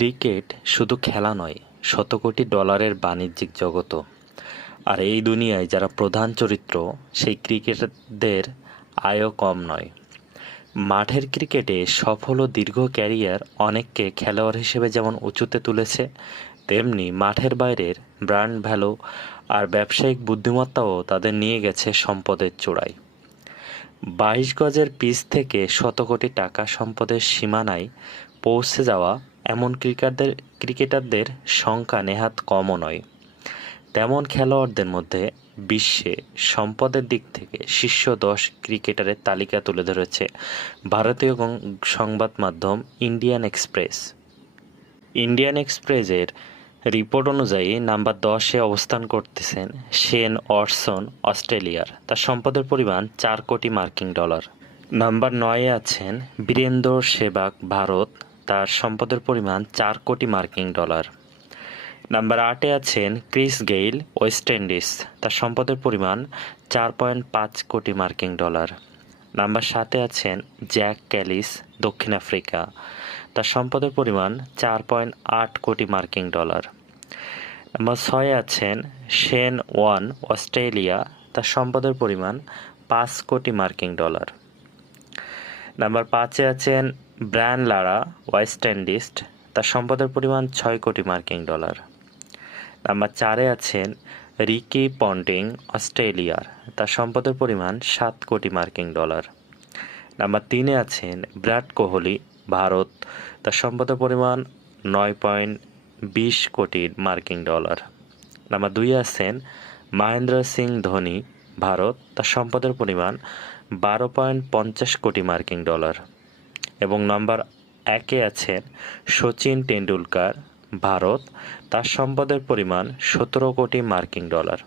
Cricket শুধু খেলা নয়, শত কোটি ডলারের বাণিজ্যিক জগতও। আর এই দুনিয়ায় যারা প্রধান চরিত্র, সেই ক্রিকেটারদের আয়ও কম নয়। মাঠের ক্রিকেটে সফল ও দীর্ঘ ক্যারিয়ার অনেককে খেলোয়াড় হিসেবে যেমন উঁচুতে তুলেছে, তেমনি মাঠের বাইরের ব্র্যান্ড ভ্যালু আর ব্যবসায়িক বুদ্ধিমত্তাও তাদের নিয়ে গেছে সম্পদের চূড়ায়। 22 গজের পিচ থেকে শত কোটি টাকা সম্পদের সীমানায় পৌঁছে যাওয়া এমন ক্রিকেটারদের সংখ্যা নেহাত কমও নয়। তেমন খেলোয়াড়দের মধ্যে বিশ্বে সম্পদের দিক থেকে শীর্ষ 10 ক্রিকেটারের তালিকা তুলে ধরেছে ভারতীয় সংবাদ মাধ্যম ইন্ডিয়ান এক্সপ্রেস। ইন্ডিয়ান এক্সপ্রেসের রিপোর্ট অনুযায়ী নাম্বার 10-এ অবস্থান করতেছেন শেন ওয়াটসন, অস্ট্রেলিয়ার। তার সম্পদের পরিমাণ 4 কোটি মার্কিন ডলার। নাম্বার 9-এ আছেন বীরেন্দর সেহবাগ, ভারত। তার সম্পদের পরিমাণ 4 কোটি মার্কিন ডলার। নাম্বার 8-এ আছেন ক্রিস গেইল, ওয়েস্ট ইন্ডিজ। তার সম্পদের পরিমাণ 4.5 কোটি মার্কিন ডলার। নাম্বার 7-এ আছেন জ্যাক ক্যালিস, দক্ষিণ আফ্রিকা। তার সম্পদের পরিমাণ 4.8 কোটি মার্কিন ডলার। নাম্বার 6-এ আছেন শেন ওয়ান, অস্ট্রেলিয়া। তার সম্পদের পরিমাণ 5 কোটি মার্কিন ডলার। নাম্বার 5-এ আছেন ব্রায়ান লারা, ওয়েস্ট ইন্ডিজ। তার সম্পদের পরিমাণ 6 কোটি মার্কিন ডলার। নাম্বার 4-এ আছেন রিকি পন্টিং, অস্ট্রেলিয়ার। তার সম্পদের পরিমাণ 7 কোটি মার্কিন ডলার। নাম্বার 3-এ আছেন বিরাট কোহলি, ভারত। তার সম্পদের পরিমাণ 9.20 কোটি মার্কিন ডলার। নাম্বার 2-এ আছেন মহেন্দ্র সিং ধোনি, ভারত। তার সম্পদের পরিমাণ 12.50 কোটি মার্কিন ডলার। এবং নাম্বার 1-এ আছেন সচিন টেন্ডুলকার, ভারত। তার সম্পদের পরিমাণ 17 কোটি মার্কিন ডলার।